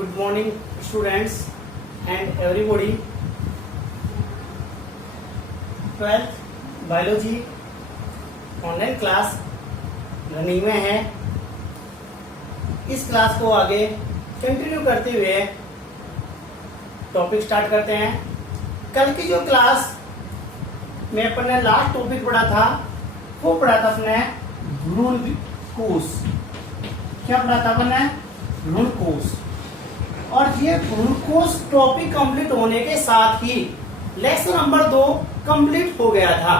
Good morning, students and everybody. 12th biology online class running में है। इस class को आगे कंटिन्यू करते हुए टॉपिक स्टार्ट करते हैं। कल की जो क्लास में अपन ने लास्ट टॉपिक पढ़ा था वो पढ़ा था अपने भ्रूणकोश। क्या पढ़ा था अपन ने? भ्रूणकोश। और ये भ्रूणकोश टॉपिक कंप्लीट होने के साथ ही लेसन नंबर 2 कंप्लीट हो गया था।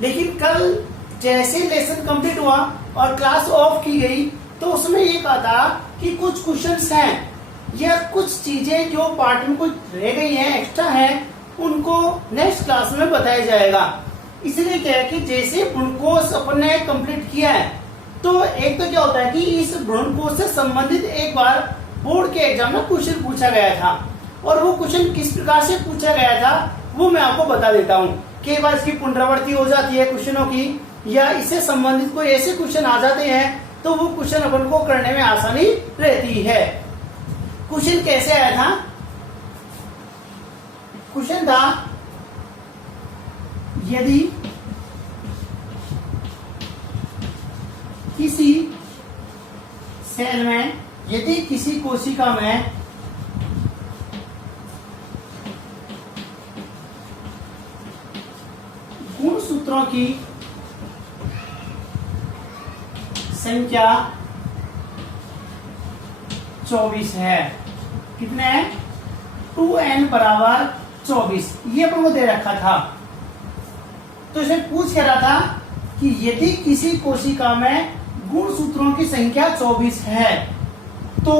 लेकिन कल जैसे लेसन कंप्लीट हुआ और क्लास ऑफ की गई तो उसमें ये कहा था कि कुछ क्वेश्चंस हैं या कुछ चीजें जो पार्ट में कुछ रह गई हैं, एक्स्ट्रा हैं, उनको नेक्स्ट क्लास में बताया जाएगा। इसलिए क्या है कि जैसे भ्रूणकोश अपन ने कंप्लीट किया है तो एक तो क्या होता है कि इस भ्रूणकोश से संबंधित एक बार बोर्ड के एग्जाम में क्वेश्चन पूछा गया था और वो क्वेश्चन किस प्रकार से पूछा गया था वो मैं आपको बता देता हूँ। कई बार इसकी पुनरावृत्ति हो जाती है क्वेश्चनों की या इससे संबंधित कोई ऐसे क्वेश्चन आ जाते हैं तो वो क्वेश्चन अपन को करने में आसानी रहती है। क्वेश्चन कैसे आया था? क्वेश्चन था यदि किसी सेल में, यदि किसी कोशिका में गुणसूत्रों की संख्या 24 है। कितने हैं? 2n बराबर 24 ये अपन को दे रखा था। तो इसे पूछ कह रहा था कि यदि किसी कोशिका में गुणसूत्रों की संख्या 24 है तो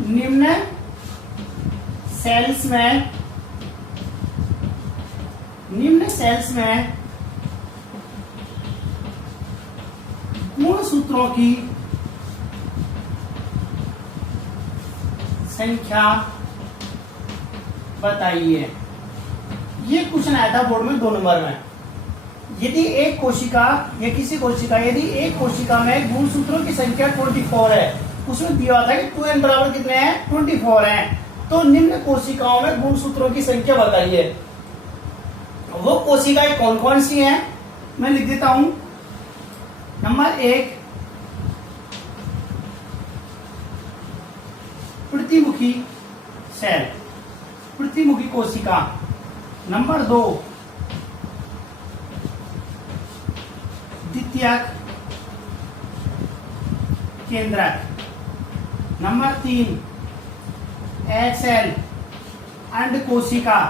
निम्न सेल्स में गुणसूत्रों की संख्या बताइए। ये क्वेश्चन आया था बोर्ड में 2 नंबर में। यदि एक कोशिका या किसी कोशिका, यदि एक कोशिका में गुणसूत्रों की संख्या 24 है, उसमें दिया था कि 2n बराबर कितने हैं? 24 हैं। तो निम्न कोशिकाओं में गुणसूत्रों की संख्या बताइए। वो कोशिकाएं कौन कौन सी हैं मैं लिख देता हूं। नंबर 1 प्रतिमुखी सेल, प्रतिमुखी कोशिका। नंबर 2 द्वितीयक केंद्रक। नंबर 3 एग सेल, अंड कोशिका।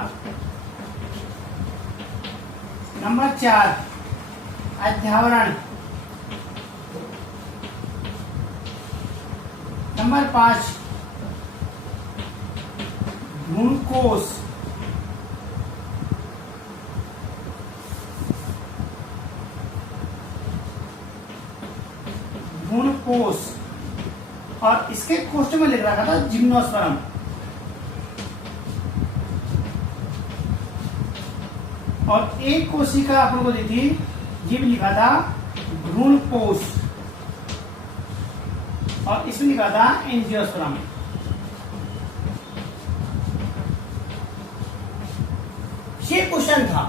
नंबर 4 अध्यावरण। नंबर 5 भ्रूणकोश। भ्रूणकोश और इसके कोष्ठ में लिख रखा था जिम्नोस्पर्म। और एक कोशिका अपन को दी थी, ये भी लिखा था भ्रूणकोश और इसमें लिखा था एंजियोस्पर्म। ये क्वेश्चन था।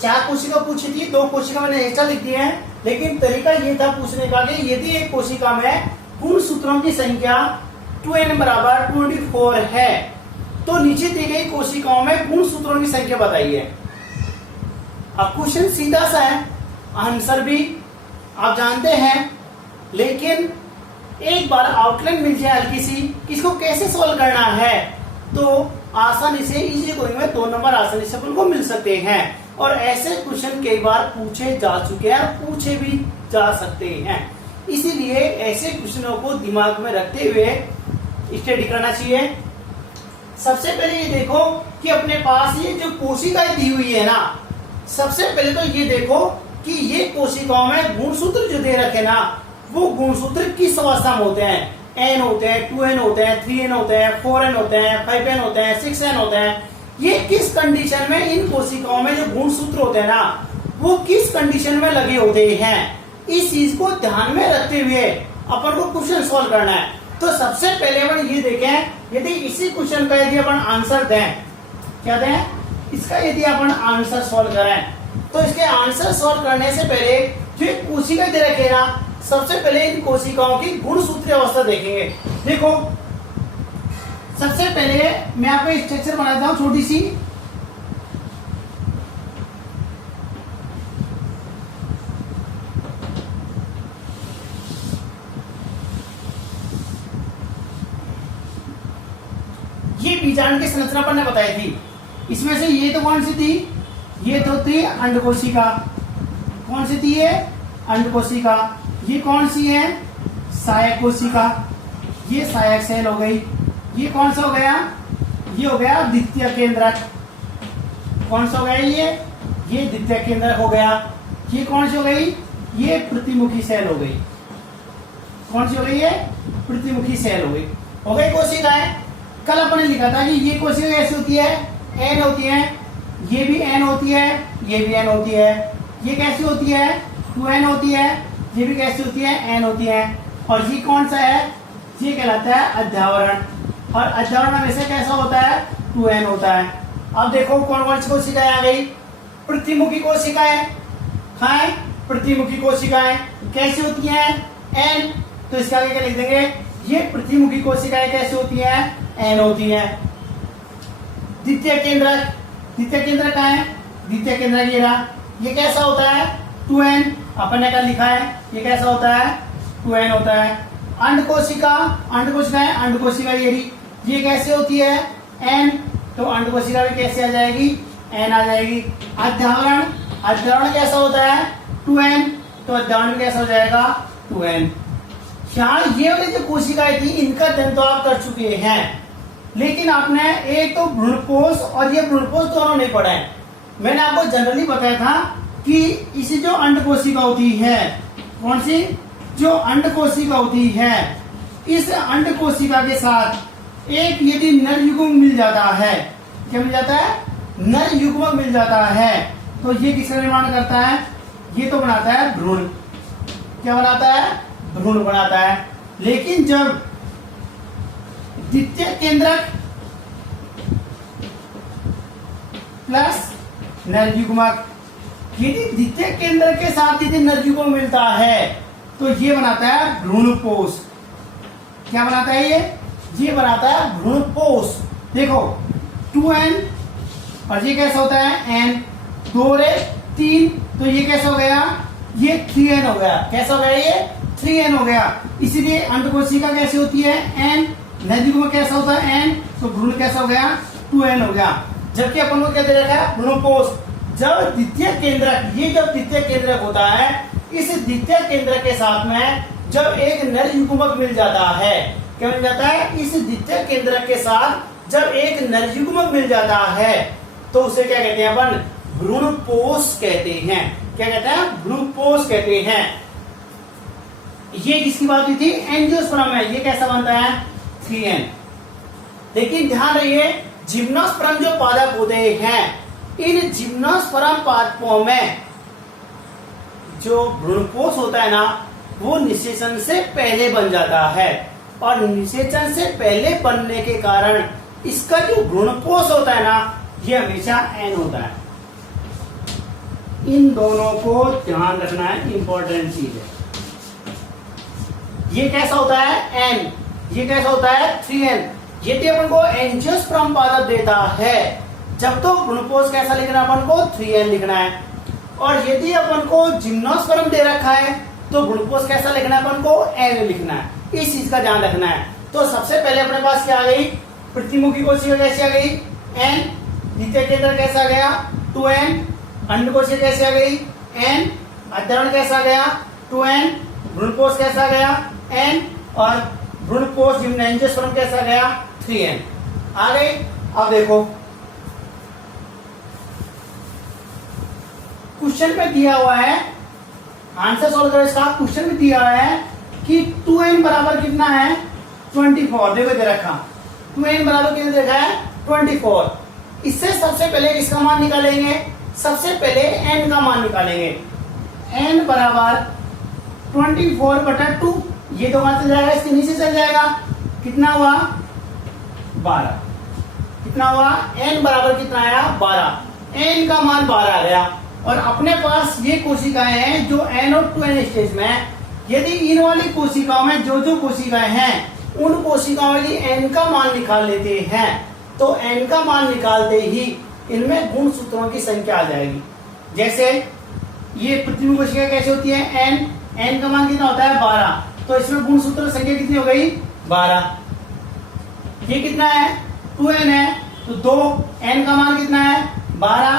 4 कोशिका पूछी थी, 2 कोशिका मैंने एक्स्ट्रा लिख दिए हैं, लेकिन तरीका ये था पूछने का कि यदि एक कोशिका में गुणसूत्रों की संख्या 2n बराबर 24 है तो नीचे दी गई कोशिकाओं में गुणसूत्रों की संख्या बताइए। अब क्वेश्चन सीधा सा है, आंसर भी आप जानते हैं, लेकिन एक बार आउटलाइन मिल जाए हल्की सी, इसको कैसे सॉल्व करना है तो आसानी से इजी गोइंग में 2 नंबर आसानी से अपन को मिल सकते हैं। और ऐसे क्वेश्चन कई बार पूछे जा चुके हैं और पूछे भी जा सकते हैं, इसीलिए ऐसे क्वेश्चनों को दिमाग में रखते हुए स्टडी करना चाहिए। सबसे पहले ये देखो कि अपने पास ये जो कोशिकाएं दी हुई है ना, सबसे पहले तो ये देखो कि ये कोशिकाओं में गुणसूत्र जो दे रखे ना, वो गुणसूत्र किस अवस्था में होते हैं। n होते हैं, 2n होते हैं, 3n होते हैं, 4n होते हैं, 5n होते हैं, 6n होते हैं। ये किस कंडीशन में इन कोशिकाओं में जो गुणसूत्र होते हैं ना, वो किस कंडीशन में लगे होते हैं। इस चीज को ध्यान में रखते हुए अपन को क्वेश्चन सॉल्व करना है। तो सबसे पहले अपन ये देखें, यदि इसी क्वेश्चन का यदि अपन आंसर दें, क्या दें, इसका यदि अपन आंसर सॉल्व करें, तो इसके आंसर सॉल्व करने से पहले जो कोशिका दे रखेगा, सबसे पहले इन कोशिकाओं की गुणसूत्रीय अवस्था देखेंगे। देखो सबसे पहले मैं आपको स्ट्रक्चर बनाता हूं छोटी सी। ये बीजांड की संरचना पर ने बताई थी। इसमें से ये तो कौन सी थी, ये तो थी अंडकोशिका। कौन सी थी ये, अंडकोशिका। ये कौन सी है, सहायक कोशिका। ये सहायक सेल हो गई। ये कौन सा हो गया, ये हो गया द्वितीय केंद्रक। कौन सा हो गया ये द्वितीय केंद्रक हो गया। ये कौन सी हो गई, ये प्रतिमुखी सेल हो गई। कौन सी हो गई, ये प्रतिमुखी सेल हो गई कोशिकाएं। कल अपन ने लिखा था कि ये कोशिका कैसी होती है, एन होती है। ये भी एन होती है, ये भी एन होती है। ये कैसी होती है, 2n होती है। ये भी कैसी होती है, एन होती है। और ये कौन सा है, ये कहलाता है अध्यावरण। और अध्यावरण हमेशा कैसा होता है, 2n होता है। अब देखो कौन कौन सी कोशिकाएं आ गई, प्रतिमुखी कोशिकाएं। हाँ, प्रतिमुखी कोशिकाएं कैसी होती हैं, एन। तो इसका आगे क्या लिख देंगे, ये प्रतिमुखी कोशिकाएं कैसी होती है, एन होती है। द्वितीय केंद्रक, द्वितीय केंद्रक कहाँ है, द्वितीय केंद्रक ये रहा। ये कैसा होता है, 2n। अपन ने क्या लिखा है, ये कैसा होता है, 2n होता है। अंडकोशिका, अंडकोशिका है, अंडकोशिका ये रही। ये कैसे होती है, n। तो अंडकोशिका भी कैसे आ जाएगी, n आ जाएगी। अध्यावरण, अध्यावरण कैसा होता है, 2n। तो अध्यावरण भी कैसा हो जाएगा, 2n। यहाँ ये वाली जो कोशिकाएं थी, इनका अध्ययन तो आप कर चुके हैं, लेकिन आपने एक तो भ्रूणपोष और ये भ्रूणपोष दोनों नहीं पढ़ा है। मैंने आपको जनरली बताया था कि इसी जो अंडकोशिका होती है, कौन सी, जो अंडकोशिका होती है, इस अंडकोशिका के साथ एक यदि नर युग्मक मिल जाता है, क्या मिल जाता है, नर युग्मक मिल जाता है, तो ये किसका निर्माण करता है, ये तो बनाता है भ्रूण। क्या बनाता है, भ्रूण बनाता है। लेकिन जब द्वितीय केंद्रक प्लस नरयुग्मक, यदि द्वितीय केंद्र के साथ यदि नरयुग्मक मिलता है तो ये बनाता है भ्रूणपोष। क्या बनाता है ये बनाता है भ्रूणपोष। देखो 2n और ये कैसा होता है, n। 2 रे 3, तो ये कैसा हो गया, ये 3n हो गया। कैसा हो गया, ये 3n हो गया। इसीलिए अंडकोशिका कैसी होती है, n। नरयुग्मक कैसा होता है, n। तो भ्रूण कैसा हो गया, 2n हो गया। जबकि अपन को क्या दे रखा है, भ्रूणपोष। जब द्वितीय केंद्रक, ये जब द्वितीय केंद्रक होता है, इस द्वितीय केंद्रक के साथ में जब एक नर युग्मक मिल जाता है, क्या मिल जाता है, इस द्वितीय केंद्रक के साथ जब एक नर युग्मक मिल जाता है, तो उसे क्या कहते हैं अपन, भ्रूणपोष कहते हैं। क्या कहते हैं, भ्रूणपोष कहते हैं। ये किसकी बात हुई थी, एंजियोस्पर्म है। ये कैसा बनता है, 3n। लेकिन ध्यान रखिए, जिम्नोस्पर्म जो पादप होते हैं, इन जिम्नोस्पर्म पादपों में जो भ्रूणपोष होता है ना, वो निषेचन से पहले बन जाता है। और निषेचन से पहले बनने के कारण इसका जो भ्रूणपोष होता है ना, ये हमेशा n होता है। इन दोनों को ध्यान रखना है, इंपॉर्टेंट चीज है। ये कैसा होता है, n। ये कैसा होता है, 3n। यदि अपन को एंजियोस्पर्म पादप देता है, जब तो भ्रूणपोष कैसा लिखना है, अपन को 3n लिखना है। और यदि अपन को जिम्नोस्पर्म दे रखा है, तो भ्रूणपोष कैसा लिखना है, अपन को n लिखना है। इस चीज का ध्यान रखना है। तो सबसे पहले अपने पास क्या आ गई, प्रतिमुखी कोशिका कैसी आ गई, n। द्वितीय केंद्र कैसा आ गया, 2n। अंडकोशिका कैसे आ गई, n। अध्यावरण कैसा आ गया, 2n। भ्रूणपोष कैसा आ गया, n। और भ्रूणपोष एंजियोस्पर्म कैसा आ गया, 3n। आ गई। अब देखो क्वेश्चन में दिया हुआ है, आंसर सॉल्व करो इसका। क्वेश्चन में दिया हुआ है कि 2n बराबर कितना है, 24। देखो इधर रखा, 2n बराबर कितना देखा है, 24। इससे सबसे पहले इसका मान निकालेंगे, सबसे पहले n का मान निकालेंगे। n बराबर 24/2, ये तो वहां चल जाएगा, इसके नीचे चल जाएगा, कितना हुआ 12। कितना हुआ, n बराबर कितना आया 12, n का मान 12 आ गया। और अपने पास ये कोशिकाएं हैं जो n और 2n स्टेज में है। यदि इन वाली कोशिकाओं में जो जो कोशिकाएं हैं उन कोशिकाओं की n का मान निकाल लेते हैं, तो n का मान निकालते ही इनमें गुणसूत्रों की संख्या आ जाएगी। जैसे ये प्रतिबिंब कोशिका कैसे होती है, n का मान कितना होता है 12, तो इसमें गुणसूत्र संख्या कितनी हो गई 12। ये कितना है 2n है, तो 2n का मान कितना है 12,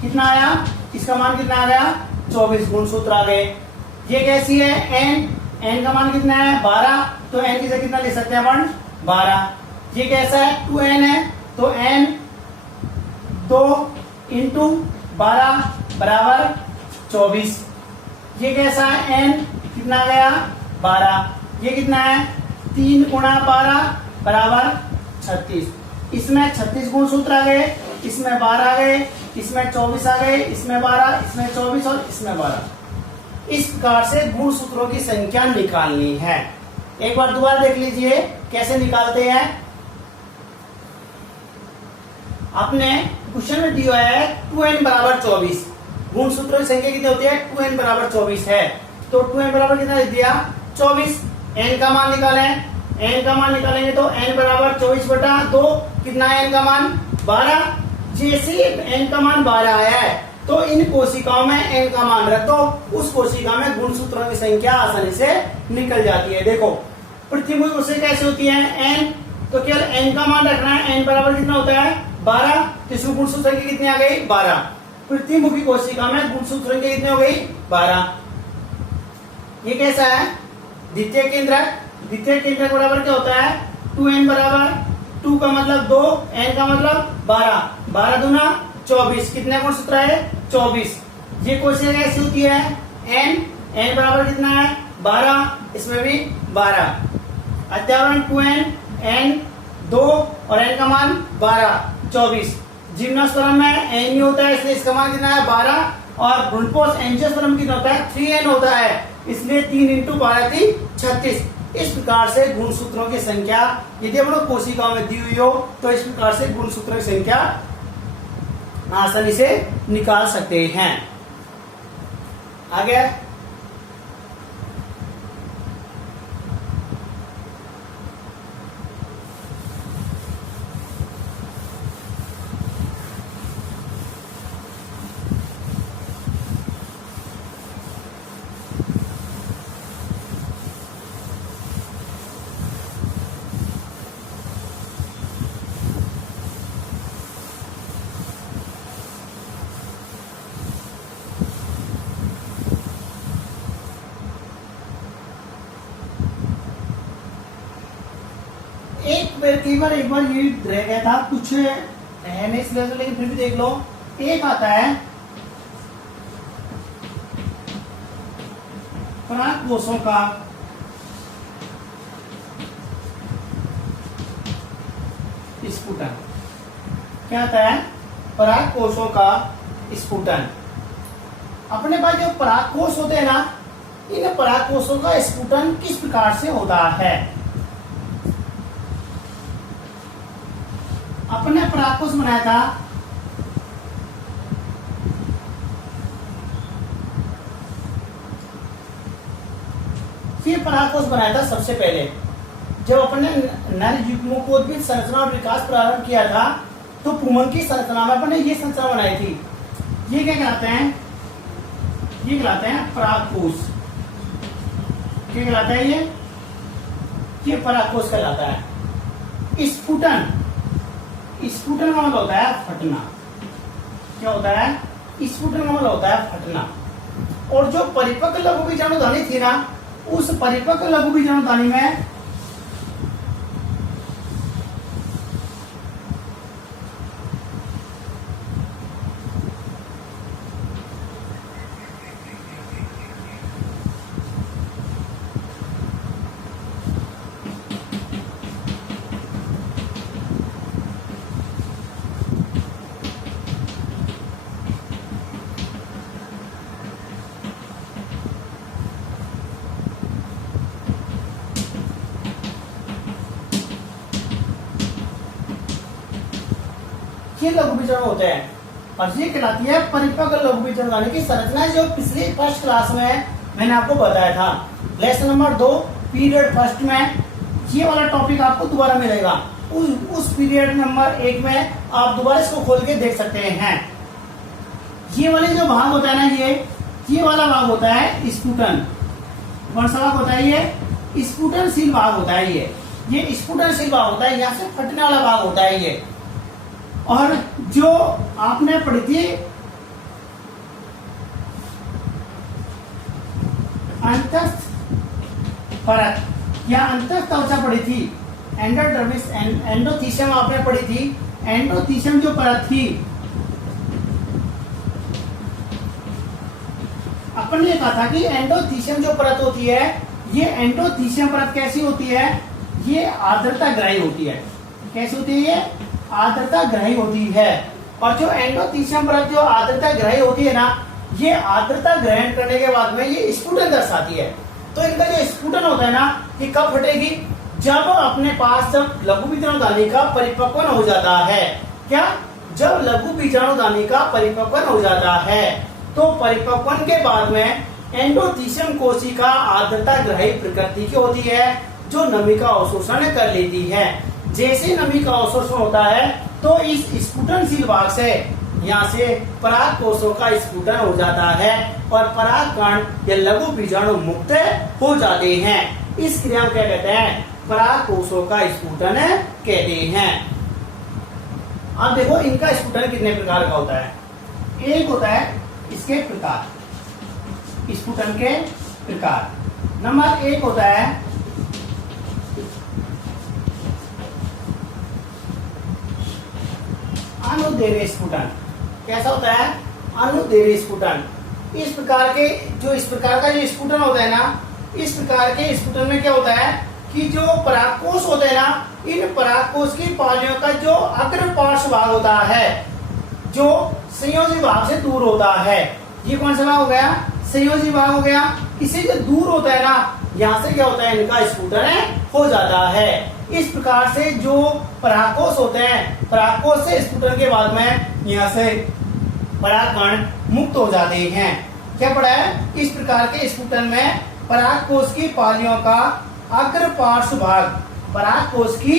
कितना आया, इसका मान कितना आ गया 24 गुणसूत्र आ गए। ये कैसी है n का मान कितना है 12, तो n की जगह कितना ले सकते हैं अपन 12। ये कैसा है 2n है, तो n 2 इंटू 12 बराबर 24। ये कैसा है n कितना आ गया 12, ये कितना है 3 गुणा 12 बराबर 36। इसमें 36 गुणसूत्र आ गए, इसमें 12 आ गए, इसमें 24 आ गए, इसमें 12, इसमें 24 और इसमें 12। इस प्रकार से गुणसूत्रों की संख्या निकालनी है। एक बार दोबारा देख लीजिए कैसे निकालते हैं। आपने क्वेश्चन में दिया है 2n बराबर 24, गुणसूत्रों की संख्या कितनी होती है 2n बराबर 24 है, तो 2n बराबर कितना लिख दिया 24। n का मान निकालें, n का मान निकालेंगे तो n बराबर 24/2, कितना है n का मान 12। जैसे n का मान 12 आया है तो इन कोशिकाओं में n का मान रख दो, उस कोशिका में गुणसूत्रों की संख्या आसानी से निकल जाती है। देखो प्रतिबिंब कोशिका कैसे होती है n, तो केवल n का मान रखना है, n बराबर कितना होता है 12, तो इसमें गुणसूत्र संख्या कितनी आ गई 12। प्रतिमुखी कोशिका में गुणसूत्र संख्या कितनी हो गई 12। ये कैसा है द्वितीय केंद्रक, द्वितीय केंद्रक बराबर क्या होता है 2n बराबर 2 का मतलब 2, n का मतलब 12, 12 दूना 24, कितने गुणसूत्र है 24। ये कोशिका कैसी होती है n बराबर कितना है 12, इसमें भी 12, अत्यावरण 2n, n 2 और n का मान 12 24। जिम्नोस्पर्म में n ही होता है, इसलिए इसका मान कितना है 12, और ब्रोंकोस एंजियोस्पर्म कितना होता है 3n होता है, इसलिए 3 इंटू 12 थी 36। इस प्रकार से गुणसूत्रों की संख्या यदि हम लोग कोशिकाओं में दी हुई हो तो इस प्रकार से गुणसूत्रों की संख्या आसानी से निकाल सकते हैं। आगे एक बार ये रह गया था, कुछ है नहीं इसलिए, लेकिन फिर भी देख लो। एक आता है पराग कोषों का स्फुटन, क्या आता है पराग कोषों का स्फुटन। अपने पास जो पराग कोष होते हैं ना, इन पराग कोषों का स्फुटन किस प्रकार से होता है। अपने परागकोश बनाया था, ये परागकोश बनाया था सबसे पहले। जब अपने नर युग्मोद्भिद संरचना और विकास प्रारंभ किया था तो पुमन की संरचना में अपने ये संरचना बनाई थी। ये क्या कहलाते हैं, ये कहलाते हैं परागकोश। क्या कहलाता है ये परागकोश कहलाता है। स्फुटन, स्फुटन का मतलब होता है फटना। क्या होता है स्फुटन का मतलब होता है फटना। और जो परिपक्व लघु बीजाणुधानी थी ना, उस परिपक्व लघु बीजाणुधानी में ये लघु विचरण होते हैं और ये कहलाती है परिपक्व लघु विचरण गाने की संरचना, जो पिछली फर्स्ट क्लास में मैंने आपको बताया था। लेसन नंबर 2 पीरियड फर्स्ट में ये वाला टॉपिक आपको दोबारा मिलेगा। उस पीरियड नंबर 1 में आप दोबारा इसको खोल के देख सकते हैं। ये वाले जो भाग होता है ना, ये वाला भाग होता है स्फुटन। कौन सा भाग होता है? ये स्फुटनशील भाग होता है। ये स्फुटनशील भाग होता है, यहाँ से फटने वाला भाग होता है ये। और जो आपने पढ़ी थी अंतस्थ परत या अंतस्थ त्वचा पढ़ी थी, एंडोडर्मिस एंडोथीशियम आपने पढ़ी थी। एंडोथीशियम जो परत थी, अपन ने कहा था कि एंडोथीशियम जो परत होती है, ये एंडोथीशियम परत कैसी होती है? ये आर्द्रता ग्राही होती है। कैसी होती है? ये आर्द्रता ग्राही होती है। और जो एंडोथीशियम परत जो आर्द्रता ग्राही होती है ना, ये आर्द्रता ग्रहण करने के बाद में ये स्फुटन दर्शाती है। तो इनका जो स्फुटन होता है ना, ये कब फटेगी? जब अपने पास जब लघु बीजाणु दानिका परिपक्वन हो जाता है। क्या? जब लघु बीजाणु दानिका परिपक्वन हो जाता है, तो परिपक्वन के बाद में एंडोथीशियम कोशिका आर्द्रता ग्राही प्रकृति की होती है, जो नमी का अवशोषण कर लेती है। जैसे नमी का अवशोषण होता है, तो इस स्फुटनशील भाग से यहाँ से पराग कोषों का स्फुटन हो जाता है और परागकण या लघु बीजाणु मुक्त हो जाते हैं। इस क्रिया को क्या कहते हैं? पराग कोषों का स्फुटन कहते हैं। अब देखो इनका स्फुटन कितने प्रकार का होता है। एक होता है इसके प्रकार, स्फुटन के प्रकार। नंबर 1 होता है अनुदैर्घ्य स्फुटन। कैसा होता है? अनुदैर्घ्य स्फुटन। इस प्रकार का जो स्फुटन होता है ना, इस प्रकार के स्फुटन में क्या होता है कि जो परागकोश होते हैं ना, इन परागकोश की पालियों का जो अग्र पार्श्व भाग होता है, जो संयोजी भाग से दूर होता है, ये कौन सा भाग हो गया? संयोजी भाग हो गया। इसे जो दूर होता है ना, यहाँ से क्या होता है? इनका स्फुटन हो जाता है। इस प्रकार से जो परागकोश होते हैं, परागकोश से स्फुटन के बाद में यहाँ से परागकण मुक्त हो जाते हैं। क्या पढ़ा है? इस प्रकार के स्फुटन में परागकोश की पालियों का अग्र पार्श्व भाग, परागकोश की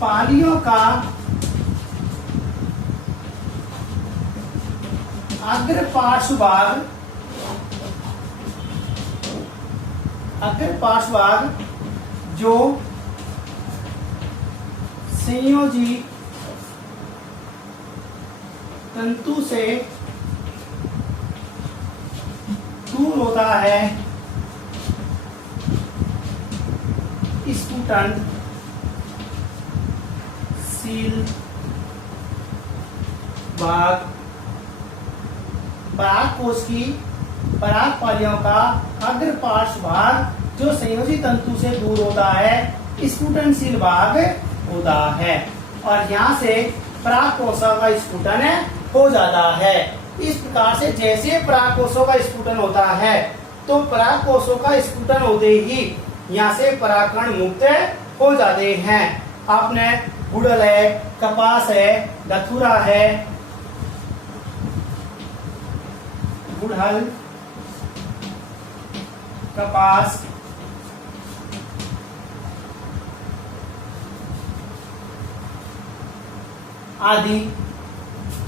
पालियों का अग्र पार्श्व भाग जो संयोजी तंतु से दूर होता है, स्फुटनशील भाग परागकोश की पराग पालियों का अग्र पार्श्व भाग जो संयोजी तंतु से दूर होता है, स्फुटनशील भाग होता है। और यहाँ से परागकोशों का स्फुटन हो जाता है। इस प्रकार से जैसे परागकोशों का स्फुटन होता है, तो परागकोशों का स्फुटन होते ही यहाँ से परागकण मुक्त हो जाते हैं। आपने गुड़हल है, कपास है, धतूरा है, गुड़हल, कपास, आदि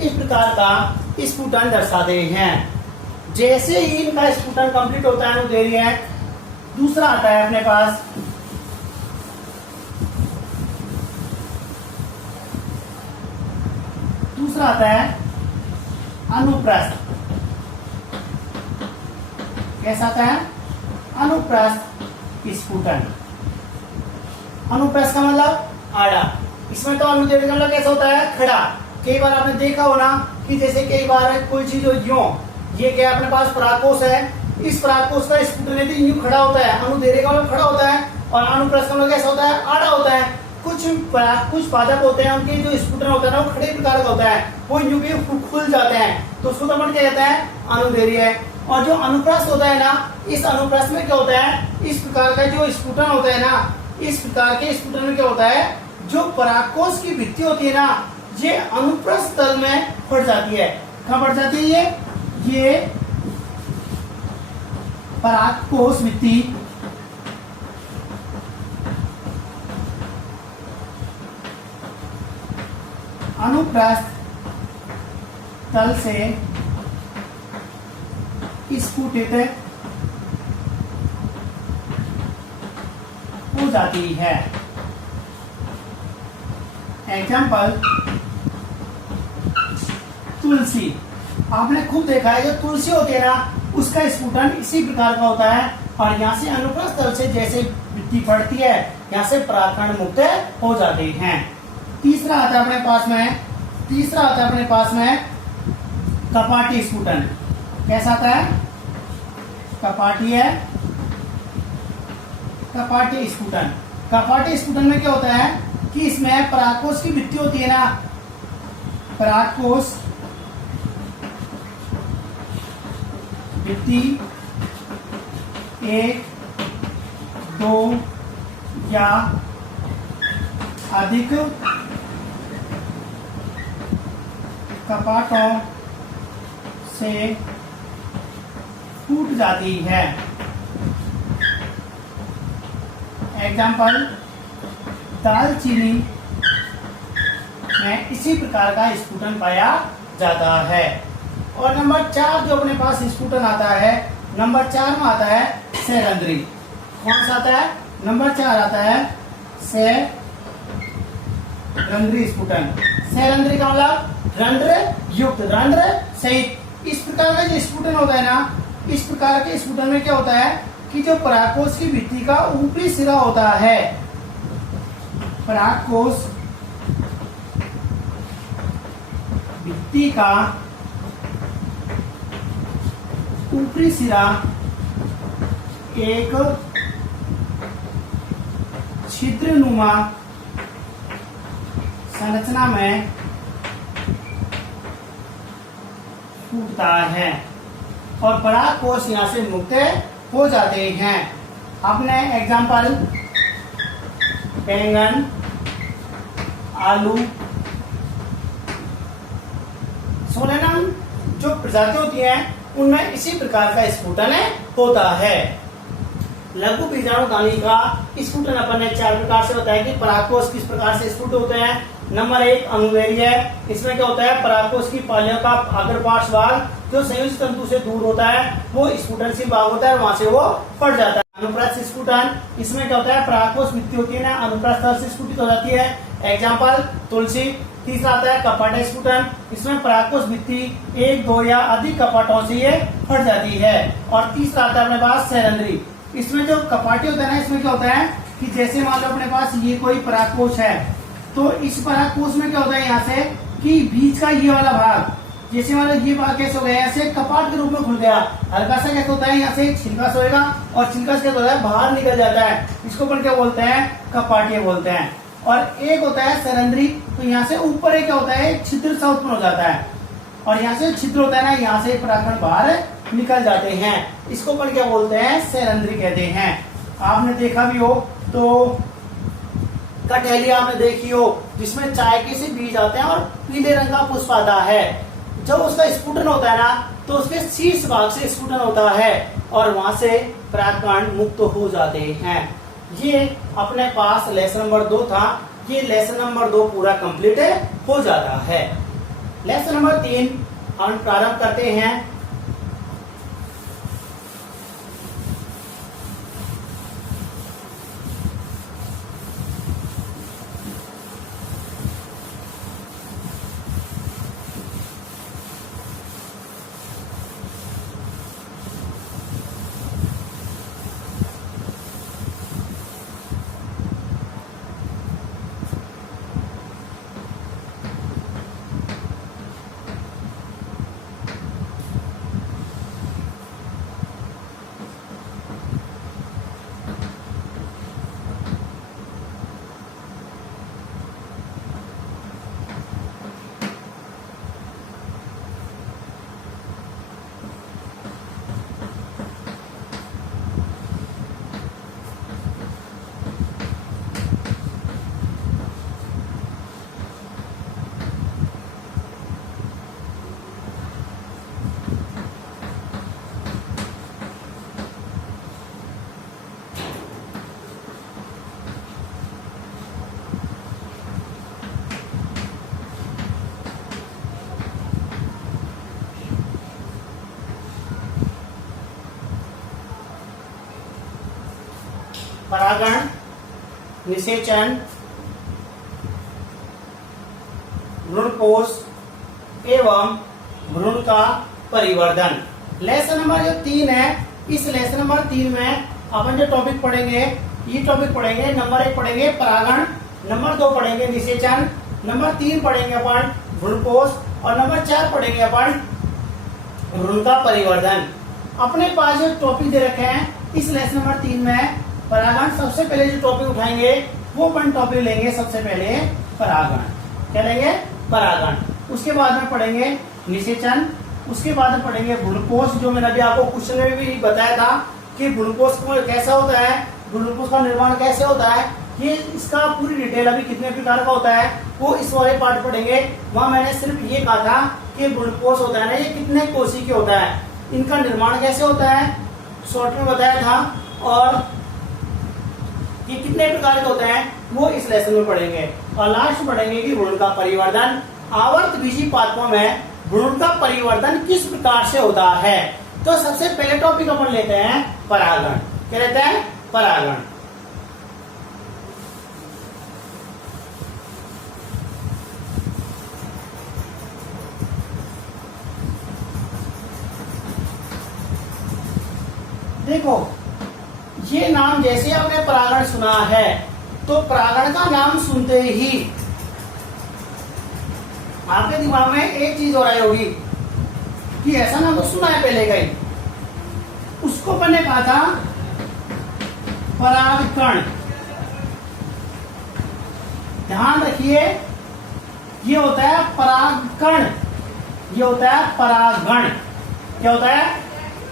इस प्रकार का स्फुटन दर्शाते हैं। जैसे ही इनका स्फुटन कंप्लीट होता है, अनुदैर्घ्य है। दूसरा आता है अपने पास दूसरा आता है अनुप्रस्थ। कैसा आता है? अनुप्रस्थ स्फुटन। अनुप्रस्थ का मतलब आड़ा। इसमें तो अनुदैर्घ्य का मतलब कैसा होता है? खड़ा। कई बार आपने देखा हो ना कि जैसे कई बार कोई चीज ये क्या अपने पास परागकोश है, इस परागकोश का स्फुटन यदि यूं खड़ा होता है, अनुदैर्घ्य का मतलब खड़ा होता है, और अनुप्रस्थ का मतलब कैसा होता है? आड़ा होता है। कुछ पादप होते हैं, उनके जो स्फुटन होता है ना, वो खड़े प्रकार का होता है, वो यूं भी खुल जाते हैं, तो उसको अपन क्या कहते हैं? अनुदैर्घ्य। और जो अनुप्रस्थ होता है ना, इस अनुप्रस्थ में क्या होता है, इस प्रकार का जो स्फुटन होता है ना, इस प्रकार के स्फुटन में क्या होता है, जो परागकोश की भित्ति होती है ना, ये अनुप्रस्थ तल में फट जाती है। कहाँ फट जाती है ये परागकोश भित्ति अनुप्रस्थ तल से स्फुटित हो जाती है। एग्जाम्पल, तुलसी। आपने खूब देखा है, जो तुलसी होती है ना, उसका स्फुटन इसी प्रकार का होता है और यहाँ से अनुप्रस्थ तल से जैसे भित्ति फटती है, यहाँ से परागकण मुक्त हो जाते हैं। तीसरा आता है अपने पास में कपाटी स्फुटन। कैसा आता है, कपाटी स्फुटन। कपाटी स्फुटन में क्या होता है कि इसमें परागकोश की भित्ति होती है ना, परागकोश भित्ति 1, 2 या अधिक कपाटों से टूट जाती है। एग्जाम्पल, दालचीनी में इसी प्रकार का स्फुटन पाया जाता है। और नंबर 4 जो अपने पास स्फुटन आता है, नंबर 4 में आता है सैरंध्री। कौन सा आता है, नंबर 4 आता है सैरंध्री स्फुटन। सैरंध्री का मतलब रंध्र युक्त, रंध्र सहित। इस प्रकार का जो स्फुटन होता है ना, इस प्रकार के स्फुटन में क्या होता है कि जो परागकोश की भित्ति का ऊपरी सिरा होता है, परागकोश भित्ति का ऊपरी सिरा एक छिद्रनुमा संरचना में फूटता है और परागकोश यहाँ से मुक्त हो जाते हैं। आपने एग्जाम्पल, बैंगन, आलू, सोलेनम जो प्रजाति होती है उनमें इसी प्रकार का स्फुटन होता है। लघु बीजाणुधानी का स्फुटन अपन ने 4 प्रकार से बताया कि परागकोश किस प्रकार से स्फुट होते हैं। नंबर 1 अनुवेरीय है। इसमें क्या होता है, परागकोश की पालियों का अग्रपार्श्व भाग जो संयुक्त तंतु से दूर होता है वो स्फुटनशील भाग होता है, वहां से वो फट जाता है। अनुप्रस्थ स्फुटन, इसमें क्या होता है, परागकोश भित्ति होती है ना, अनुप्रस्थ तल से स्फुटित हो जाती है। एग्जाम्पल, तुलसी। तीसरा आता है कपाट स्फुटन। इसमें परागकोश भित्ति 1, 2 या अधिक कपाटों से ये फट जाती है। और तीसरा आता है अपने पास सैरंध्री। इसमें जो कपाटी होता है ना, इसमें क्या होता है कि जैसे मान लो अपने पास ये कोई परागकोश है, तो इस परागकोश में क्या होता है यहाँ से कि बीच का ये वाला भाग, जैसे मान लो ये भाग कैसे हो गया, ऐसे कपाट के रूप में खुल गया, हल्का सा कैसे होता है, यहाँ से एक छिलका सोएगा और छिलका से क्या होता है बाहर निकल जाता है, इसको अपन क्या बोलते हैं, कपाटिया बोलते हैं। और एक होता है सैरंध्री, तो यहाँ से ऊपर एक क्या होता है, एक छिद्र सा उत्पन्न हो जाता है और यहाँ से छिद्र होता है ना, यहाँ से परागकण बाहर निकल जाते हैं, इसको अपन क्या बोलते हैं, सैरंध्री कहते हैं। आपने देखा भी हो तो कटहली आपने देखी हो जिसमें चाय के से बीज आते हैं और पीले रंग का पुष्प आता है। जब उसका स्फुटन होता है ना तो उसके शीर्ष भाग से स्फुटन होता है और वहां से परागकण मुक्त हो जाते हैं। ये अपने पास लेसन नंबर 2 था। ये लेसन नंबर 2 पूरा कंप्लीट हो जाता है। लेसन नंबर 3 हम प्रारंभ करते हैं। परागण, निषेचन, भ्रूणपोष एवं भ्रूण का परिवर्धन। लेसन नंबर जो 3 है, इस लेसन नंबर 3 में अपन जो टॉपिक पढ़ेंगे, ये टॉपिक पढ़ेंगे, नंबर 1 पढ़ेंगे परागण, नंबर 2 पढ़ेंगे निषेचन, नंबर 3 पढ़ेंगे अपन भ्रूणपोष और नंबर 4 पढ़ेंगे अपन भ्रूण का परिवर्धन। अपने पास जो टॉपिक दे रखे हैं इस लेसन नंबर 3 में परागण, सबसे पहले जो टॉपिक उठाएंगे वो अपन टॉपिक लेंगे सबसे पहले परागण। क्या लेंगे? परागण। उसके बाद में पढ़ेंगे निषेचन, उसके बाद में पढ़ेंगे भ्रूणपोष, जो मैंने अभी आपको क्वेश्चन में भी बताया था कि भ्रूणपोष कैसा होता है, भ्रूणपोष का निर्माण कैसे होता है, ये इसका पूरी डिटेल अभी कितने प्रकार का होता है वो इस वाले पार्ट पढ़ेंगे। वहां मैंने सिर्फ ये कहा था कि भ्रूणपोष होता है ना, ये कितने कोशिकी होता है, इनका निर्माण कैसे होता है शॉर्ट में बताया था, और ये कितने प्रकार के होते हैं वो इस लेसन में पढ़ेंगे। और लास्ट पढ़ेंगे कि भ्रूण का परिवर्धन, आवर्त बीजी पादपों में भ्रूण का परिवर्तन किस प्रकार से होता है। तो सबसे पहले टॉपिक अपन लेते हैं परागण। क्या लेते हैं? परागण। देखो, ये नाम जैसे आपने परागण सुना है तो परागण का नाम सुनते ही आपके दिमाग में एक चीज और आई होगी कि ऐसा नाम तो सुना है पहले का ही, उसको अपन ने कहा था परागकण। ध्यान रखिए, ये होता है परागकण, ये होता है परागण। क्या होता है?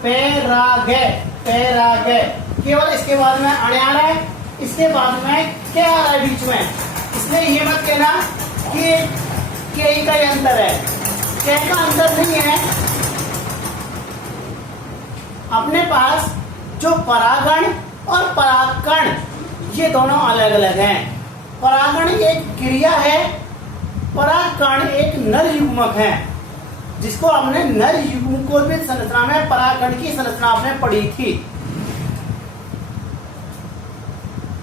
पैरागे, पैरागे। केवल इसके बाद में अणे आ रहा है, इसके बाद में क्या आ रहा है बीच में, इसलिए ये मत कहना कि के का ही अंतर है, के का अंतर नहीं है। अपने पास जो परागण और परागकण ये दोनों अलग अलग हैं। परागण एक क्रिया है, परागकण एक नर युग्मक है, जिसको हमने नर युग्मकोद्भिद संरचना में परागकण की संरचना आपने पढ़ी थी।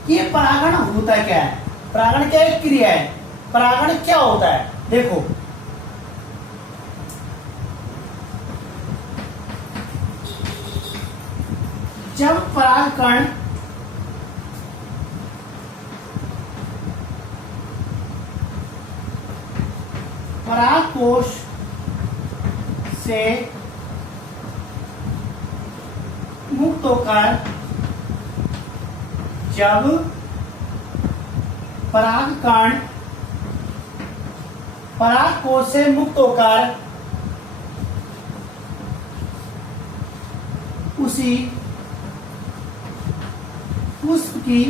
ये परागण होता क्या है? परागण क्या एक क्रिया है, परागण क्या होता है? देखो, जब परागकण परागकोश से मुक्त होकर जब परागकण परागकोश से मुक्त होकर उसी पुष्प की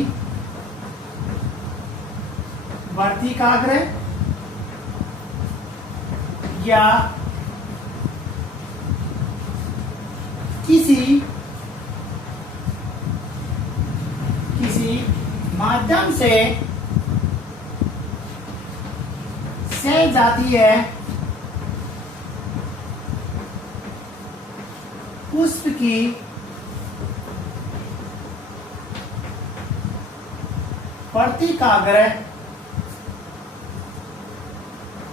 वर्तिकाग्र या किसी माध्यम से सह जाती है, पुष्प की वर्तिकाग्र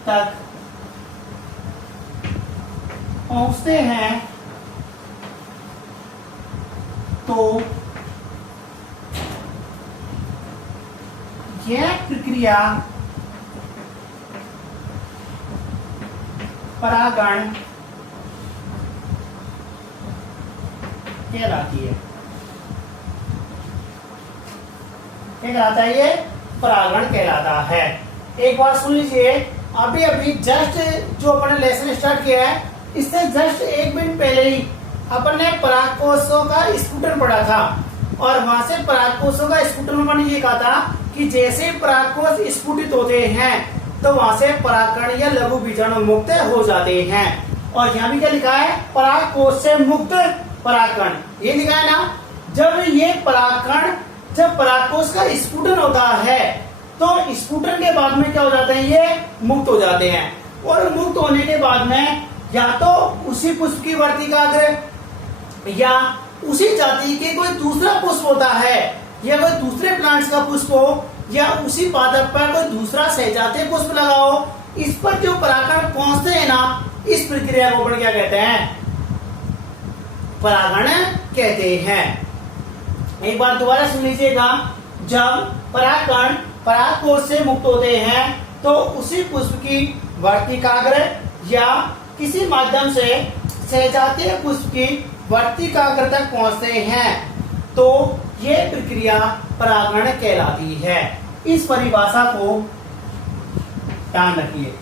तक पहुंचते हैं तो यह प्रक्रिया परागण कहलाती है। क्या कहलाता है? ये परागण कहलाता है। एक बार सुन लीजिए, अभी अभी जस्ट जो अपन ने लेसन स्टार्ट किया है, इससे जस्ट 1 मिनट पहले ही अपन ने परागकोशों का स्कूटर पढ़ा था, और वहां से परागकोशों का स्कूटर में मैंने ये कहा था कि जैसे परागकोश स्फुटित होते हैं तो वहां से परागकण या लघु बीजाणु मुक्त हो जाते हैं। और यहाँ भी क्या लिखा है? परागकोश से मुक्त परागकण, ये लिखा है ना। जब ये परागकण जब परागकोश का स्फुटन होता है तो स्फुटन के बाद में क्या हो जाते हैं? ये मुक्त हो जाते हैं, और मुक्त होने के बाद में या तो उसी पुष्प की वर्तिकाग्र या उसी जाति के कोई दूसरा पुष्प होता है या कोई दूसरे प्लांट्स का पुष्प हो, या उसी पादप पर कोई दूसरा सहजातीय पुष्प लगा हो, इस पर जो परागण पहुंचते हैं ना, इस प्रक्रिया को अपन क्या कहते हैं? परागण कहते हैं। एक बार दोबारा सुन लीजिएगा, जब परागकण परागकोश से मुक्त होते हैं तो उसी पुष्प की वर्तिकाग्र या किसी माध्यम से सहजातीय पुष्प की वर्तिकाग्र तक पहुंचते हैं, तो यह प्रक्रिया परागण कहलाती है। इस परिभाषा को ध्यान रखिए।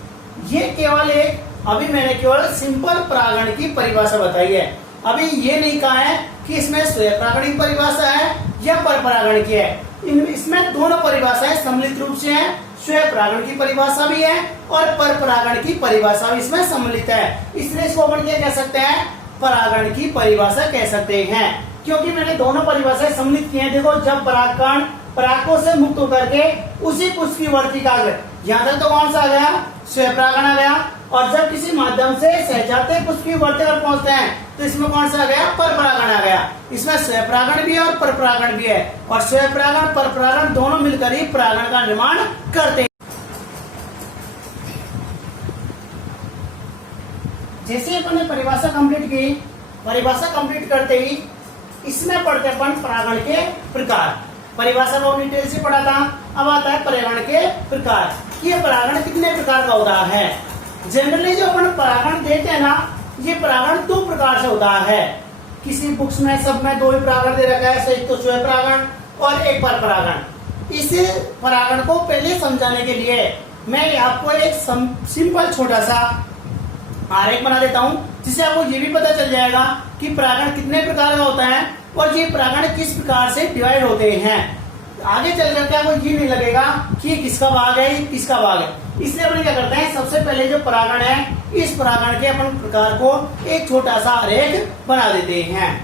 ये केवल एक, अभी मैंने केवल सिंपल परागण की परिभाषा बताई है। अभी ये नहीं कहा है कि इसमें स्वयं परागण की परिभाषा है या पर परागण की है। इसमें दोनों परिभाषाएं सम्मिलित रूप से हैं। स्वयं परागण की परिभाषा भी है और पर परागण की परिभाषा भी इसमें सम्मिलित है। इसलिए इसको अपन क्या कह सकते हैं? परागण की परिभाषा कह सकते हैं, क्योंकि मैंने दोनों परिभाषाएं सम्मिलित की हैं। देखो, जब परागकण परागकोश से मुक्त होकर के उसी पुष्प की वर्तिकाग्र, यहाँ तक तो कौन सा आ गया? स्वयं परागण आ गया। और जब किसी माध्यम से सहजातीय पुष्प की वर्तिकाग्र पहुंचते हैं तो इसमें कौन सा आ गया? पर परागण आ गया। इसमें स्वयं परागण भी है और पर परागण भी है, और स्वयं परागण पर परागण दोनों मिलकर ही परागण का निर्माण करते हैं। जैसे अपन ने परिभाषा कंप्लीट की, परिभाषा कंप्लीट करते ही इसमें पढ़ते अपन परागण के प्रकार। परिभाषा को डिटेल से पढ़ा था, अब आता है परागण के प्रकार। ये परागण कितने प्रकार का होता है? जनरली जो अपन परागण देते हैं ना, ये परागण 2 प्रकार से होता है। किसी बुक्स में सब में 2 ही परागण दे रखा है, एक तो स्वयं परागण और एक पर परागण। इस परागण को पहले समझाने के लिए मैं आपको एक सिंपल छोटा सा आरेख बना देता हूं, जिससे आपको ये भी पता चल जाएगा कि परागण कितने प्रकार का होता है और ये परागण किस प्रकार से डिवाइड होते हैं। आगे चल करके आपको ये नहीं लगेगा कि ये किसका भाग है, किसका भाग है। इसलिए अपन क्या करते हैं, सबसे पहले जो परागण है, इस परागण के अपन प्रकार को एक छोटा सा आरेख बना देते हैं।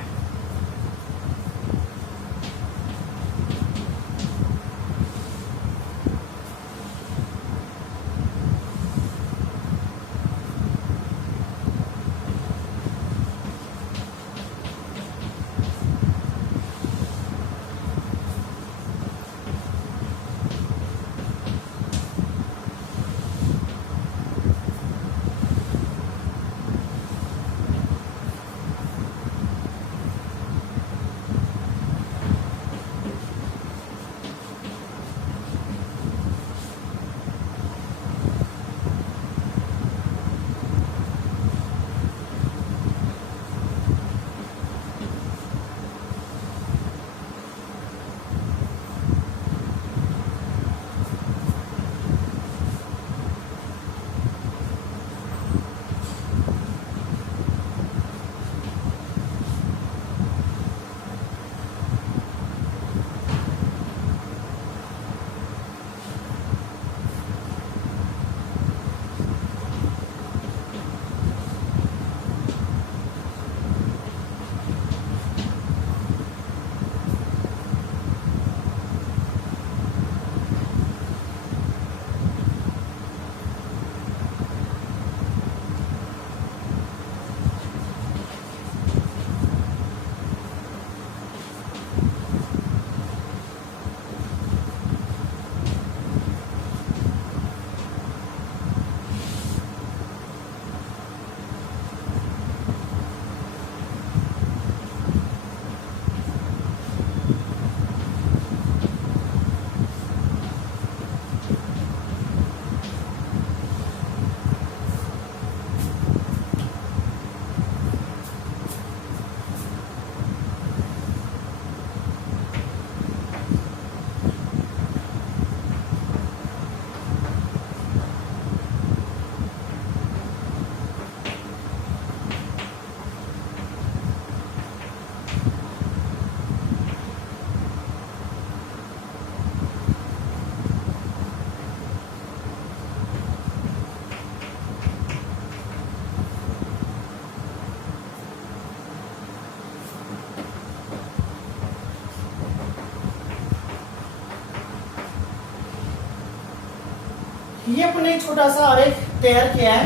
ये अपने छोटा सा आरेख तैयार किया है,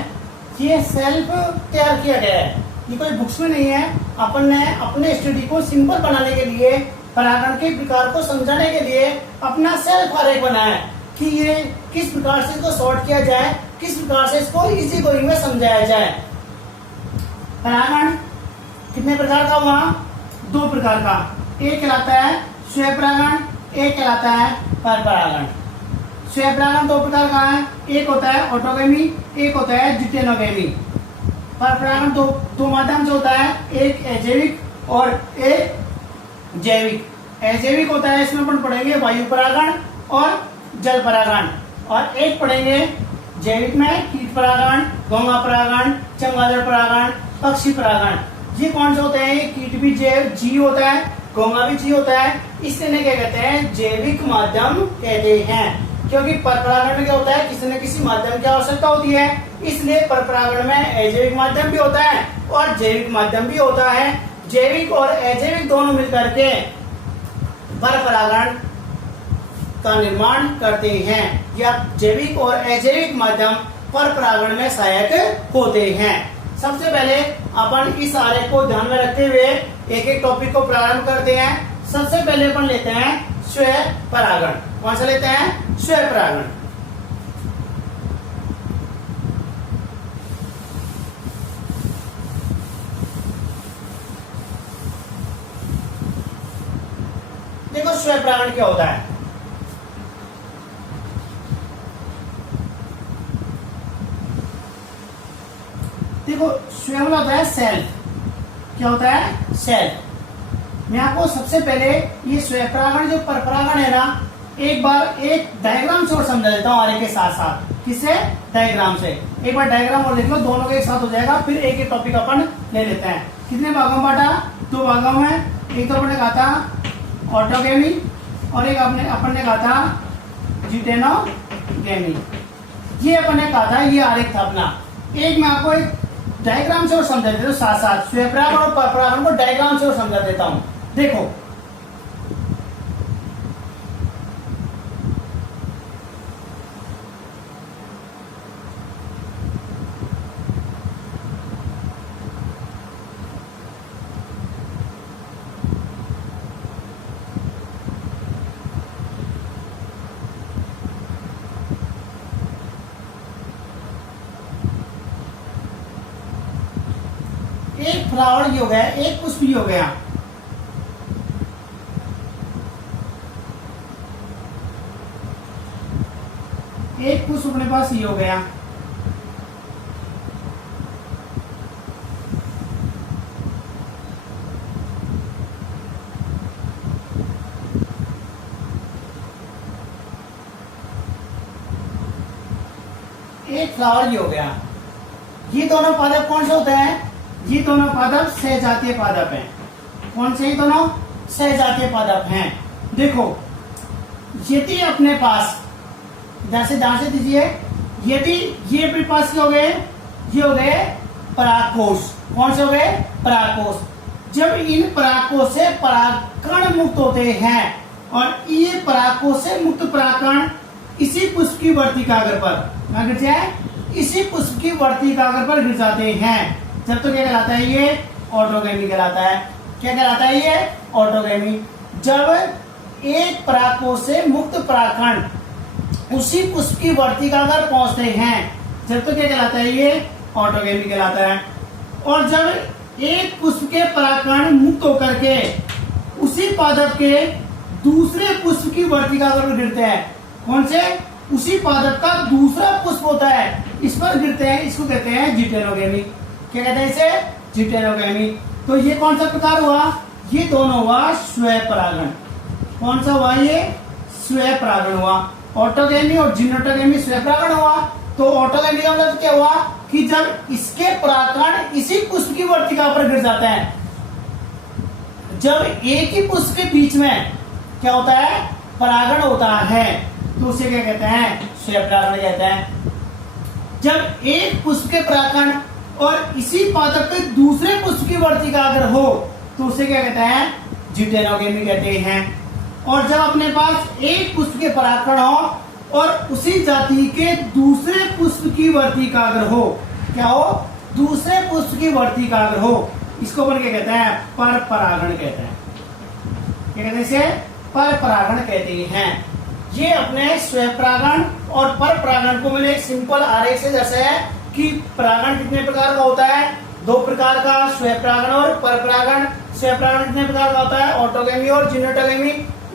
ये सेल्फ तैयार किया गया है, ये कोई बुक्स में नहीं है। अपन ने अपने स्टडी को सिंपल बनाने के लिए परागण के प्रकार को समझाने के लिए अपना सेल्फ आरेख बनाया कि ये किस प्रकार से इसको सॉर्ट किया जाए, किस प्रकार से इसको इजी गोइंग में समझाया जाए। परागण कितने प्रकार का हुआ? 2 प्रकार का। एक कहलाता है स्वयं परागण, एक कहलाता है पर परागण। स्वयं परागण 2 प्रकार का है, एक होता है ऑटोगेमी, एक होता है जिटेनोगेमी। पर परागण दो माध्यम से होता है, एक अजैविक और एक जैविक। अजैविक होता है, इसमें अपन पढ़ेंगे वायु परागण और जल परागण, और एक पढ़ेंगे जैविक में कीट परागण, घोंघा परागण, चमगादड़ परागण, पक्षी परागण। ये कौन से होते हैं? कीट भी जीव होता है, घोंघा भी जीव होता है, इसलिए क्या कहते हैं? जैविक माध्यम कहते हैं। क्योंकि पर परागण में क्या होता है? किसी न किसी माध्यम की आवश्यकता होती है, इसलिए पर परागण में अजैविक माध्यम भी होता है और जैविक माध्यम भी होता है। जैविक और अजैविक दोनों मिलकर के पर परागण का निर्माण करते हैं, या जैविक और अजैविक माध्यम पर परागण में सहायक होते हैं। सबसे पहले अपन इस आरेख को ध्यान में रखते हुए एक एक टॉपिक को प्रारंभ करते हैं। सबसे पहले अपन लेते हैं स्वयं परागण। कौन सा लेते हैं? स्वयं परागण। देखो स्वयं परागण क्या होता है। देखो स्वयं होता है सेल्फ। क्या होता है? सेल्फ। मैं आपको सबसे पहले ये स्वयं परागण जो पर परागण है ना, एक बार एक डायग्राम से और समझा देता हूँ आरे के साथ साथ। किससे? डायग्राम से। एक बार डायग्राम और देख लो, दोनों के एक साथ हो जाएगा। फिर एक एक टॉपिक अपन ले लेते हैं। कितने भागों में बांटा? 2 भागों में। एक तो अपन ने कहा था ऑटोगेमी और एक अपन ने कहा था जिटेनोगेमी। ये अपन ने कहा था, ये आरेख था अपना। एक मैं आपको एक डायग्राम से और समझा देता हूँ साथ साथ। स्वयं परागण और पर परागण को डायग्राम से और समझा देता हूँ। देखो एक फ्लावर ये हो गया, एक पुष्प ये हो गया। एक पुष्प अपने पास ये हो गया। एक फ्लावर ये हो गया। ये दोनों पादप कौन से होते हैं? ये दोनों पादप सहजातीय पादप हैं। कौन से? ये दोनों सहजातीय पादप हैं। देखो यदि अपने पास ध्यान से दीजिए, यदि ये अपने पास क्या हो गए? ये हो गए परागकोश। कौन से हो गए? परागकोश। जब इन परागकोश से परागकण मुक्त होते हैं और ये परागकोश से मुक्त परागकण इसी पुष्प की वर्तिकाग्र पर क्या गिर जाए? इसी पुष्प की वर्तिकाग्र पर गिर जाते हैं। जब तो क्या कहलाता है? ये ऑटोगेमी कहलाता है। क्या कहलाता है? ये ऑटोगेमी। जब एक परागकोश से मुक्त परागकण उसी पुष्प की वर्तिकाग्र पहुंचते हैं, जब तो क्या कहलाता है? ये ऑटोगेमी कहलाता है। और जब एक पुष्प के परागकण मुक्त होकर के उसी पादप के दूसरे पुष्प की वर्तिकाग्र में गिरते हैं। कौन से? उसी पादप का दूसरा पुष्प होता है, इस पर गिरते हैं। इसको कहते हैं जिटेनोगेमी। क्या कहते हैं इसे? जिटेनोगेमी। तो ये कौन सा प्रकार हुआ? ये दोनों हुआ स्वयं परागण। कौन सा हुआ? ये स्वयं परागण हुआ। ऑटोगेमी और जिनोटोगेमी स्वयं परागण हुआ। तो ऑटोगेमी का मतलब क्या हुआ कि जब इसके परागकण इसी पुष्प की वर्तिका पर गिर जाते हैं, जब एक ही पुष्प के बीच में क्या होता है? परागण होता है, तो उसे क्या कहते हैं? स्वयं परागण कहते हैं। जब एक पुष्प के परागकण और इसी पादप के दूसरे पुष्प की वर्तिकाग्र हो, तो उसे क्या कहते हैं? जिटेनोगेमी कहते हैं। और जब अपने पास एक पुष्प के परागकण हो और उसी जाति के दूसरे पुष्प की वर्तिकाग्र हो, क्या हो? दूसरे पुष्प की वर्तिकाग्र हो, इसको अपन क्या कहते हैं? पर परागण कहते हैं। क्या कहते हैं इसे? पर परागण कहते हैं। ये अपने स्वपरागण और पर परागण को मैंने एक सिंपल आरेख से दर्शाया है कि परागण कितने प्रकार का होता है? 2 प्रकार का, स्वपरागण और पर परागण। स्वपरागण कितने प्रकार का होता है? ऑटोगेमी और जिनोटोगेमी।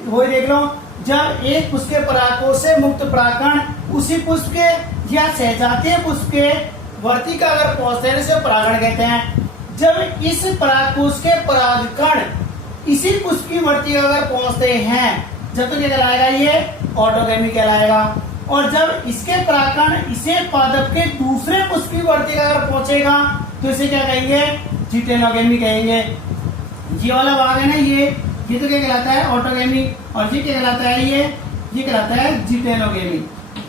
वही देख लो, जब एक पुष्प के परागकोश से मुक्त परागकण उसी पुष्प के या सहजातीय पुष्प के वर्तिका अगर पहुंचते हैं इसे परागण कहते हैं। जब इस परागकोश के परागकण इसी पुष्प की वर्तिका अगर पहुंचते हैं जब तो क्या कहलाएगा? ये ऑटोगेमी कहलाएगा। और जब इसके परागकण इसे पादप के दूसरे पुष्प की वर्तिका अगर पहुंचेगा तो इसे क्या कहेंगे? जिटेनोगेमी कहेंगे। ये वाला भाग है ना, ये तो क्या कहलाता है? ऑटोगेमी। और ये क्या कहलाता है? ये कहलाता है जिटेनोगेमी।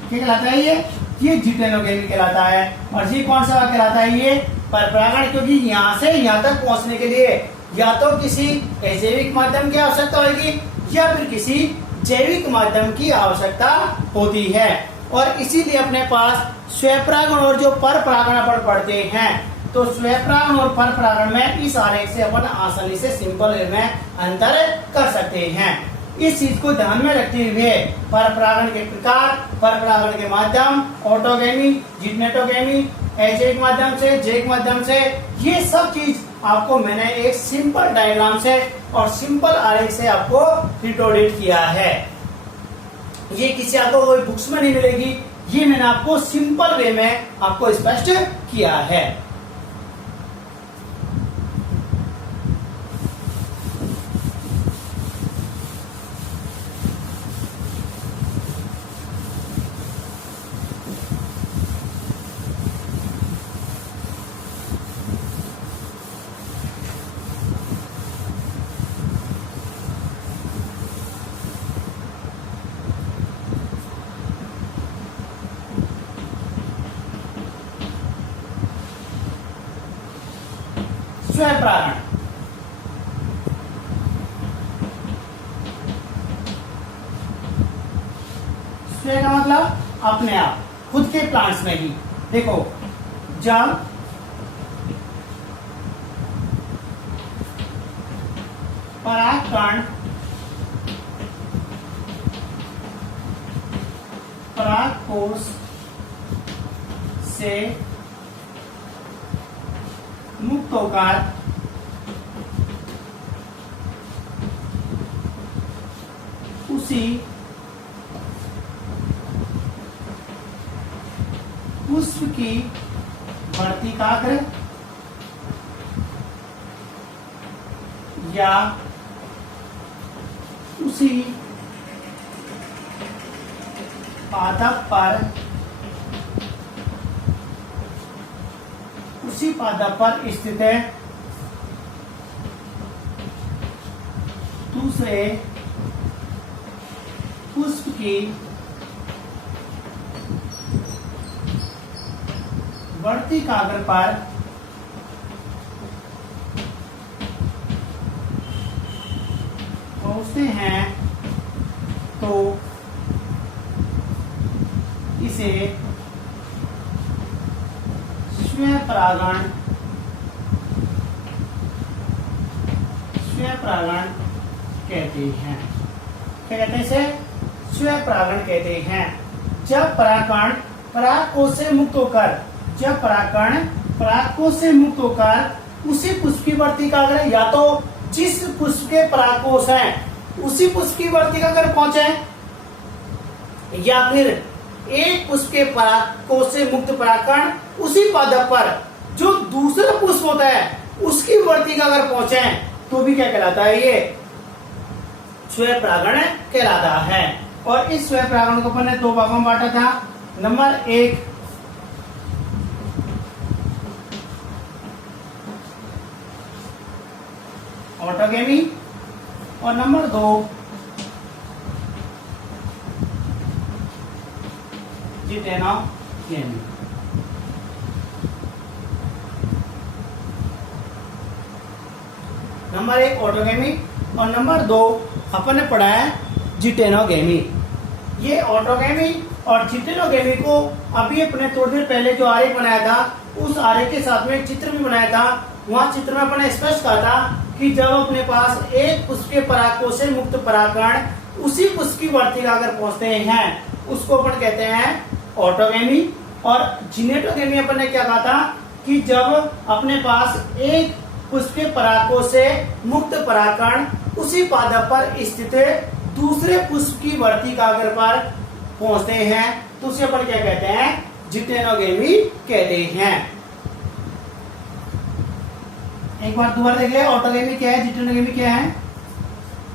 क्या कहलाता है? ये जिटेनोगेमी कहलाता है। और ये कौन सा भाग कहलाता है? ये परपरागण। क्योंकि यहाँ से यहाँ तक पहुंचने के लिए या तो किसी अजैविक माध्यम की आवश्यकता होगी या फिर किसी जैविक माध्यम की आवश्यकता होती है। और इसीलिए अपने पास स्वपरागण और जो पर परागण अपन पढ़ते हैं तो स्वपरागण और पर परागण में इस आरेख से अपन आसानी से सिंपल वे में अंतर कर सकते हैं। इस चीज को ध्यान में रखते हुए पर परागण के प्रकार, पर परागण के माध्यम, ऑटोगेमी, जिनेटोगेमी, अजैविक माध्यम से, जैविक माध्यम से, ये सब चीज आपको मैंने एक सिंपल डायग्राम से और सिंपल आरेख से आपको रिटोडेट किया है। ये किसी आपको कोई बुक्स में नहीं मिलेगी, ये मैंने आपको सिंपल वे में आपको स्पष्ट किया है। स्वपरागण, स्व का मतलब अपने आप, खुद के प्लांट्स में ही। देखो, जब परागकण परागकोश से मुक्त होकर उसी पुष्प की वर्तिकाग्र या उसी पादप पर स्थित है दूसरे पुष्प की वर्तिकाग्र पर पहुंचते हैं तो इसे स्वपरागण कहते हैं। क्या कहते हैं इसे? स्वपरागण कहते हैं। जब परागकण परागकोश से मुक्त होकर, जब परागकण परागकोश से मुक्त होकर उसी पुष्प की वर्तिकाग्र या तो जिस पुष्प के परागकोश हैं उसी पुष्प की वर्तिकाग्र पहुंचे या फिर एक पुष्प के परागकोश से मुक्त परागकण उसी पादप पर जो दूसरा पुष्प होता है उसकी वर्तिका अगर पहुंचे तो भी क्या कहलाता है? ये स्वपरागण कहलाता है। और इस स्वपरागण को अपन ने 2 भागों में बांटा था। नंबर 1 ऑटोगेमी और नंबर 2 जिटेनोगेमी। नंबर 1 ऑटोगेमी और नंबर 2 अपन ने पढ़ा है जिटेनोगेमी। ये ऑटोगेमी और जिटेनोगेमी को अभी अपने थोड़ी देर पहले जो आरेख बनाया था उस आरेख के साथ में एक चित्र भी बनाया था। वहां चित्र में अपन ने स्पष्ट कहा था कि जब अपने पास एक पुष्प के परागकोश से मुक्त परागकण उसी पुष्प की वर्तिका अगर पहुंचते हैं उसको अपन कहते हैं ऑटोगेमी। और जिनेटोगेमी अपन ने क्या कहा था कि जब अपने पास एक पुष्प के परागकोश से मुक्त परागकण उसी पादप पर स्थित दूसरे पुष्प की वर्तिका अगर पर पहुंचते हैं तो उसे अपन क्या कहते हैं, जिटेनोगेमी कहते हैं। एक बार दोबारा देख ले, ऑटोगेमी क्या है, जिटेनोगेमी क्या है।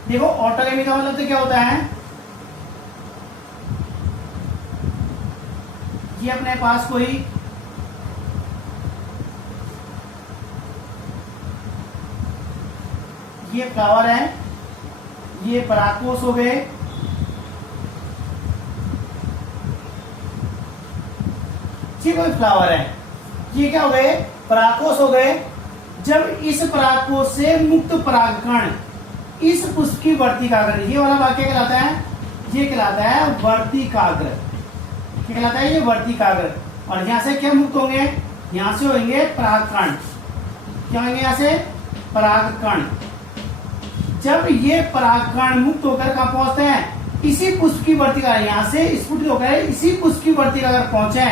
देखो ऑटोगेमी का मतलब तो क्या होता है, ये अपने पास कोई ये फ्लावर है, ये परागकोश हो गए, ये कोई फ्लावर है, ये क्या हो गए, परागकोश हो गए। जब इस परागकोश से मुक्त परागकण इस पुष्प की वर्तिकाग्र, ये वाला वाक्य कहलाता है, ये कहलाता है वर्तिकाग्र, क्या कहलाता है, ये वर्तिकाग्र। और यहां से क्या मुक्त होंगे, यहां से होंगे परागकण, क्या होंगे, यहां से परागकण। जब ये परागकण मुक्त होकर कहां पहुंचते हैं, इसी पुष्प की वर्तिका, यहां से स्फुटित होकर इसी पुष्प की वर्तिका अगर पहुंचे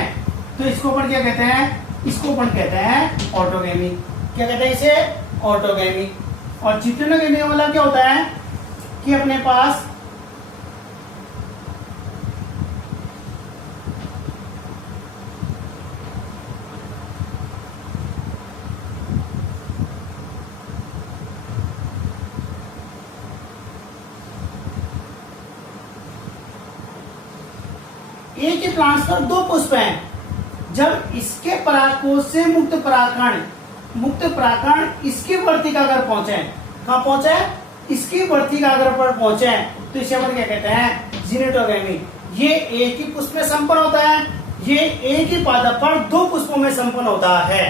तो इसको अपन क्या कहते हैं, इसको अपन कहते हैं ऑटोगेमी। क्या कहते हैं इसे, ऑटोगेमी। और जिटेनोगेमी का मतलब क्या होता है कि अपने पास एक ही प्लांट्स पर दो पुष्प हैं, जब इसके परागकोश से मुक्त परागकण इसकी वर्तिका अगर पहुंचे, कहां पहुंचे, इसकी वर्तिका अगर पर पहुंचे तो इसे अपन क्या कहते हैं, जिनेटोगेमी। ये एक ही पुष्प में संपन्न होता है, ये एक ही पादप पर दो पुष्पों में संपन्न होता है,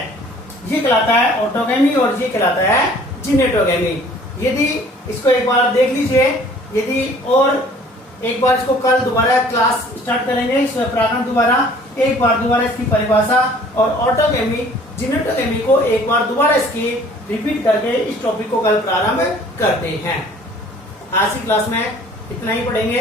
ये कहलाता है ऑटोगेमी और ये कहलाता है जिनेटोगेमी। यदि इसको एक बार देख लीजिए, यदि और एक बार इसको कल दोबारा क्लास स्टार्ट करेंगे, इसमें परागण दोबारा एक बार दोबारा इसकी परिभाषा और ऑटोगेमी जिनेटोगेमी को एक बार दोबारा इसकी रिपीट करके इस टॉपिक को कल प्रारंभ करते हैं। आज की क्लास में इतना ही पढ़ेंगे।